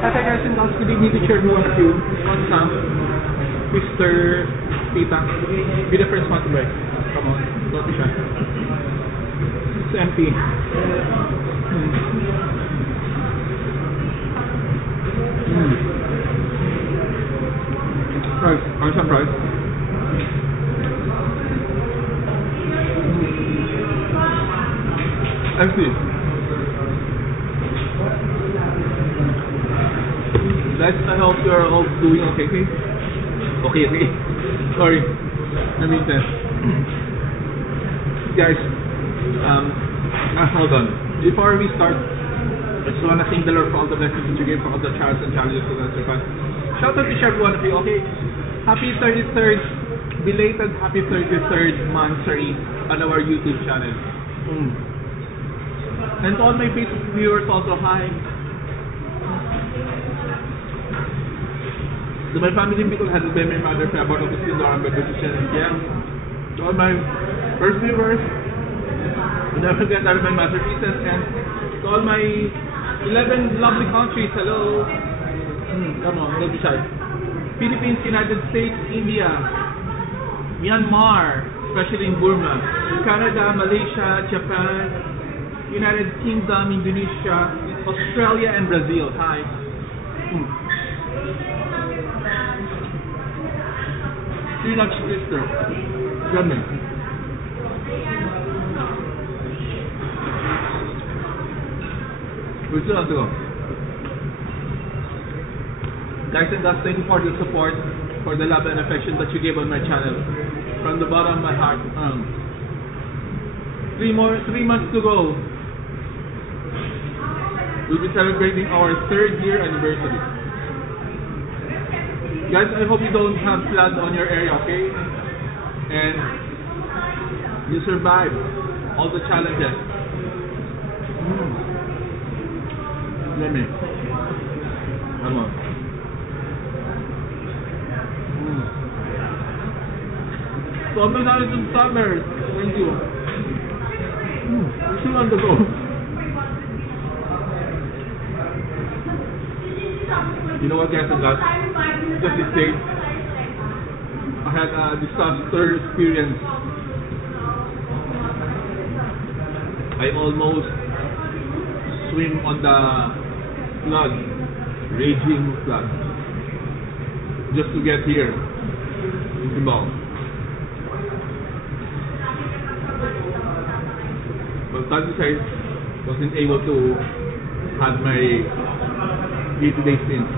Hi guys and gals, good evening to share one of you. Want some? Mr. Tita. Be the first one to buy. Come on, don't be shy. It's empty. Price. Or some price. Empty. Guys, I hope you're all doing okay. Okay. Sorry. I mean that. Guys, hold on. Before we start, I just want to thank the Lord for all the blessings that you gave, for all the trials and challenges that you survived. Shout out to every one of you, okay? Happy 33rd, belated happy 33rd monthsary on our YouTube channel. And to all my Facebook viewers also, hi. To my family people, had been my mother, Fabor, Augustine, Doran, Bertuccian, and Kiam. To all my first viewers, never forget that my masterpieces, and to all my 11 lovely countries, hello. Come on, don't be shy. Philippines, United States, India, Myanmar, especially in Burma, Canada, Malaysia, Japan, United Kingdom, Indonesia, Australia, and Brazil. Hi. Peanut sister. Yummy. We still have to go. Guys and gals, thank you for the support, for the love and affection that you gave on my channel. From the bottom of my heart. 3 months to go. We'll be celebrating our 3rd year anniversary. Guys, I hope you don't have flood on your area, okay? And you survive all the challenges. Yummy. Come on. So I'm not some summers. Thank you. We're still on the go. You know what, guys and gals? Just this day, I had a disaster experience. I almost swim on the flood, raging flood, just to get here in Cubao. But sad to say, wasn't able to have my day-to-day stint.